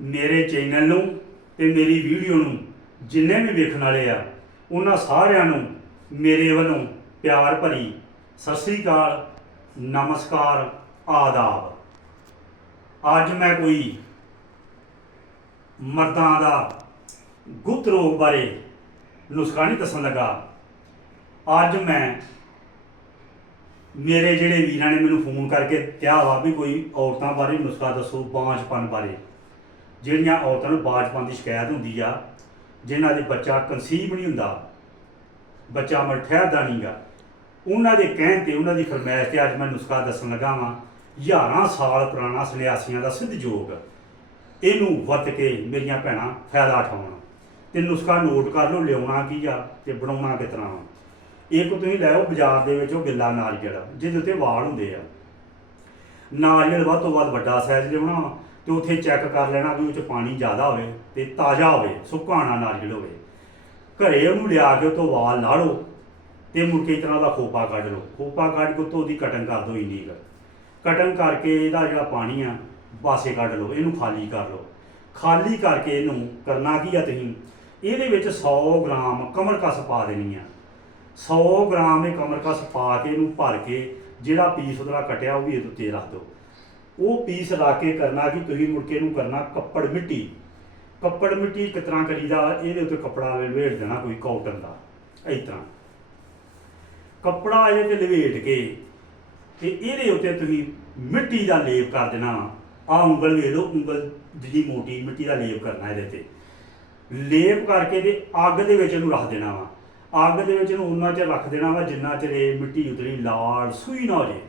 ਮੇਰੇ ਚੈਨਲ ਨੂੰ ਤੇ ਮੇਰੀ ਵੀਡੀਓ ਨੂੰ ਜਿੰਨੇ ਵੀ ਵੇਖਣ ਵਾਲੇ ਆ, ਉਹਨਾਂ ਸਾਰਿਆਂ ਨੂੰ ਮੇਰੇ ਵੱਲੋਂ ਪਿਆਰ ਭਰੀ ਸਤਿ ਸ੍ਰੀ ਅਕਾਲ, ਨਮਸਕਾਰ, ਆਦਾਬ। ਅੱਜ ਮੈਂ ਕੋਈ ਮਰਦਾਂ ਦਾ ਗੁਪਤ ਰੋਗ ਬਾਰੇ ਨੁਸਖਾ ਨਹੀਂ ਦੱਸਣ ਲੱਗਾ। ਅੱਜ ਮੈਂ ਮੇਰੇ ਜਿਹੜੇ ਵੀਰਾਂ ਨੇ ਮੈਨੂੰ ਫੋਨ ਕਰਕੇ ਕਿਹਾ ਵਾ ਵੀ ਕੋਈ ਔਰਤਾਂ ਬਾਰੇ ਨੁਸਖਾ ਦੱਸੋ, ਬਾਂਝਪਨ ਬਾਰੇ। ਜਿਹੜੀਆਂ ਔਰਤਾਂ ਨੂੰ ਬਾਂਝਪਨ ਦੀ ਸ਼ਿਕਾਇਤ ਹੁੰਦੀ ਆ, ਜਿਨ੍ਹਾਂ ਦੇ ਬੱਚਾ ਕਨਸੀਵ ਨਹੀਂ ਹੁੰਦਾ, ਬੱਚਾ ਮਰ ਠਹਿਰਦਾ ਨਹੀਂਗਾ ਉਹਨਾਂ ਦੇ ਕਹਿਣ ਤੇ ਉਹਨਾਂ ਦੀ ਫਰਮਾਇਸ਼ ਤੇ ਅੱਜ ਮੈਂ ਨੁਸਖਾ ਦੱਸਣ ਲੱਗਾ ਵਾਂ 11 ਸਾਲ ਪੁਰਾਣਾ ਸੰਨਿਆਸੀਆਂ ਦਾ ਸਿੱਧ ਯੋਗ ਇਹਨੂੰ ਵਰਤ ਕੇ ਮੇਰੀਆਂ ਭੈਣਾਂ ਫਾਇਦਾ ਉਠਾਉਣ। ਤੇ ਨੁਸਖਾ ਨੋਟ ਕਰ ਲਓ, ਲਿਆਉਣਾ ਕੀ ਆ ਤੇ ਬਣਾਉਣਾ ਕਿਸ ਤਰ੍ਹਾਂ ਵਾ। ਇੱਕ ਤੁਸੀਂ ਲੈ ਆਓ ਬਾਜ਼ਾਰ ਦੇ ਵਿੱਚ, ਉਹ ਗਿੱਲਾ ਨਾਰੀਅਲ, ਜਿਹਦੇ ਉੱਤੇ ਵਾਲ ਹੁੰਦੇ ਆ। ਨਾਰੀਅਲ ਵੱਧ ਤੋਂ ਵੱਧ ਵੱਡਾ ਸਾਈਜ਼ ਲਿਆਉਣਾ ਵਾ ਤੇ ਉੱਥੇ ਚੈੱਕ ਕਰ ਲੈਣਾ ਵੀ ਉਹ ਚ ਪਾਣੀ ਜ਼ਿਆਦਾ ਹੋਵੇ ਤੇ ਤਾਜ਼ਾ ਹੋਵੇ, ਸੁੱਕਾ ਨਾਰੀਅਲ ਹੋਵੇ। ਘਰੇ ਉਹਨੂੰ ਲਿਆ ਕੇ ਉਹ ਤੋਂ ਵਾਲ ਲਾ ਲਓ ਤੇ ਮੁੜ ਕੇ ਤਰ੍ਹਾਂ ਦਾ ਖੋਪਾ ਕੱਢ ਲਓ। ਖੋਪਾ ਕੱਢ ਕੇ ਉੱਤੋਂ ਉਹਦੀ ਕਟਿੰਗ ਕਰ ਦਿਓ ਇੰਨੀ ਕੁ। ਕਟਿੰਗ ਕਰਕੇ ਇਹਦਾ ਜਿਹੜਾ ਪਾਣੀ ਆ, ਪਾਸੇ ਕੱਢ ਲਓ, ਇਹਨੂੰ ਖਾਲੀ ਕਰ ਲਓ। ਖਾਲੀ ਕਰਕੇ ਇਹਨੂੰ ਕਰਨਾ ਕੀ ਆ ਤੁਸੀਂ? ਇਹਦੇ ਵਿੱਚ 100 ਗ੍ਰਾਮ ਕਮਰਕਸ ਪਾ ਦੇਣੀ ਆ। 100 ਗ੍ਰਾਮ ਇਹ ਕਮਰਕਸ ਪਾ ਕੇ ਇਹਨੂੰ ਭਰ ਕੇ ਜਿਹੜਾ ਪੀਸ ਉਹਦਾ ਕਟਿਆ ਉਹ ਵੀ ਇਹਦੇ ਉੱਤੇ ਰੱਖ ਦਿਓ। ਉਹ ਪੀਸ ਰੱਖ ਕੇ ਕਰਨਾ ਕਿ ਤੁਸੀਂ ਮੁੜਕੇ ਇਹਨੂੰ ਕਰਨਾ ਕੱਪੜ ਮਿੱਟੀ। ਕੱਪੜ ਮਿੱਟੀ ਕਿਸ ਤਰ੍ਹਾਂ ਕਰੀਦਾ, ਇਹਦੇ ਉੱਤੇ ਕੱਪੜਾ ਲਵੇਟ ਦੇਣਾ ਕੋਈ ਕਾਟਨ ਦਾ, ਇਸ ਤਰ੍ਹਾਂ। ਕੱਪੜਾ ਇਹਦੇ ਤੇ ਲਵੇਟ ਕੇ ਤੇ ਇਹਦੇ ਉੱਤੇ ਤੁਸੀਂ ਮਿੱਟੀ ਦਾ ਲੇਪ ਕਰ ਦੇਣਾ। ਆ ਉਂਗਲ ਵੇਖ ਲਓ, ਉਂਗਲ ਜਿਹੜੀ ਮੋਟੀ ਮਿੱਟੀ ਦਾ ਲੇਪ ਕਰਨਾ ਇਹਦੇ ਤੇ। ਲੇਪ ਕਰਕੇ ਤੇ ਅੱਗ ਦੇ ਵਿੱਚ ਇਹਨੂੰ ਰੱਖ ਦੇਣਾ ਵਾ। ਅੱਗ ਦੇ ਵਿੱਚ ਇਹਨੂੰ ਉਨਾ ਚਿਰ ਰੱਖ ਦੇਣਾ ਵਾ ਜਿੰਨਾ ਚਿਰ ਇਹ ਮਿੱਟੀ ਉਤਰੀ ਲਾਲ ਸੂਈ ਨਾ ਹੋ ਜੇ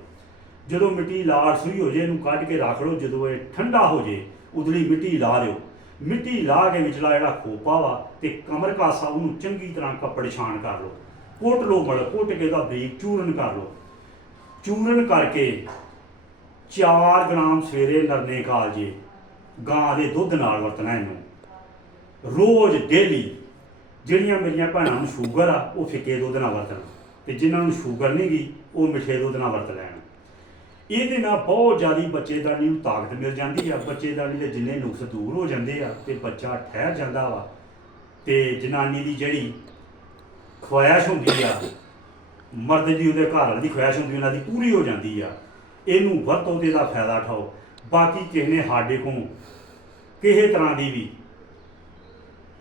ਜਦੋਂ ਮਿੱਟੀ ਲਾਲ ਸੂਈ ਹੋ ਜੇ, ਇਹਨੂੰ ਕੱਢ ਕੇ ਰੱਖ ਲਓ, ਜਦੋਂ ਇਹ ਠੰਡਾ ਹੋ ਜੇ, ਉਦਲੀ ਮਿੱਟੀ ਲਾ ਦਿਓ। ਮਿੱਟੀ ਲਾ ਕੇ ਵਿਚਲਾ ਜਿਹੜਾ ਖੋਪਾ ਵਾ ਤੇ ਕਮਰ ਕਾਸਾ ਉਹਨੂੰ ਚੰਗੀ ਤਰ੍ਹਾਂ ਕੱਪੜ ਛਾਣ ਕਰ ਲਓ। ਕੁੱਟ ਲਓ ਮੜ ਕੁੱਟ ਕੇ ਦਾ ਬਰੀਕ ਚੂਰਨ ਕਰ ਲਓ। ਚੂਰਨ ਕਰਕੇ 4 ਗ੍ਰਾਮ ਸਵੇਰੇ ਨਰਨੇ ਕਾਲ ਜੇ, ਗਾਂ ਦੇ ਦੁੱਧ ਨਾਲ ਵਰਤਣਾ ਇਹਨੂੰ। ਰੋਜ਼ ਡੇਲੀ ਜਿਹੜੀਆਂ ਮੇਰੀਆਂ ਭੈਣਾਂ ਨੂੰ ਸ਼ੂਗਰ ਆ, ਉਹ ਫਿੱਕੇ ਦੁੱਧ ਨਾਲ ਵਰਤਣ। ਤੇ ਜਿਨ੍ਹਾਂ ਨੂੰ ਸ਼ੂਗਰ ਨਹੀਂ ਗੀ ਉਹ ਮਿੱਠੇ ਦੁੱਧ ਨਾਲ ਵਰਤ ਲੈਣ। ਇਹਦੇ ਨਾਲ ਬਹੁਤ ਜ਼ਿਆਦੀ ਬੱਚੇਦਾਨੀ ਨੂੰ ਤਾਕਤ ਮਿਲ ਜਾਂਦੀ ਆ ਬੱਚੇਦਾਨੀ ਦੇ ਜਿੰਨੇ ਨੁਕਸ ਦੂਰ ਹੋ ਜਾਂਦੇ ਆ ਤੇ ਬੱਚਾ ਠਹਿਰ ਜਾਂਦਾ ਵਾ। ਤੇ ਜਨਾਨੀ ਦੀ ਜਿਹੜੀ ਖੁਆਇਸ਼ ਹੁੰਦੀ ਆ, ਮਰਦ ਦੀ ਉਹਦੇ ਘਰ ਵਾਲੇ ਦੀ ਖੁਆਇਸ਼ ਹੁੰਦੀ, ਉਹਨਾਂ ਦੀ ਪੂਰੀ ਹੋ ਜਾਂਦੀ ਆ। ਇਹਨੂੰ ਵਰਤੋ ਤੇ ਇਹਦਾ ਫਾਇਦਾ ਉਠਾਓ। ਬਾਕੀ ਕਿਸੇ ਨੇ ਸਾਡੇ ਕੋਲ ਕਿਸੇ ਤਰ੍ਹਾਂ ਦੀ ਵੀ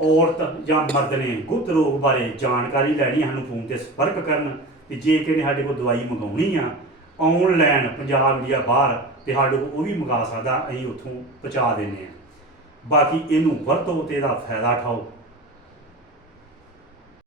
ਔਰਤ ਜਾਂ ਮਰਦ ਨੇ ਗੁਪਤ ਰੋਗ ਬਾਰੇ ਜਾਣਕਾਰੀ ਲੈਣੀ ਸਾਨੂੰ ਫੋਨ ਤੇ ਸੰਪਰਕ ਕਰਨ ਤੇ ਜੇ ਕਿਸੇ ਨੇ ਸਾਡੇ ਕੋਲ ਦਵਾਈ ਮੰਗਾਉਣੀ ਆ ਆਨਲਾਈਨ ਪੰਜਾਬ ਇੰਡੀਆ ਬਾਹਰ ਤੇ ਸਾਡੇ ਕੋਲ ਉਹ ਵੀ ਮੰਗਾ ਸਕਦਾ, ਅਸੀਂ ਉੱਥੋਂ ਪਹੁੰਚਾ ਦਿੰਦੇ ਆ ਬਾਕੀ ਇਹਨੂੰ ਵਰਤੋ ਤੇ ਇਹਦਾ ਫਾਇਦਾ ਉਠਾਓ।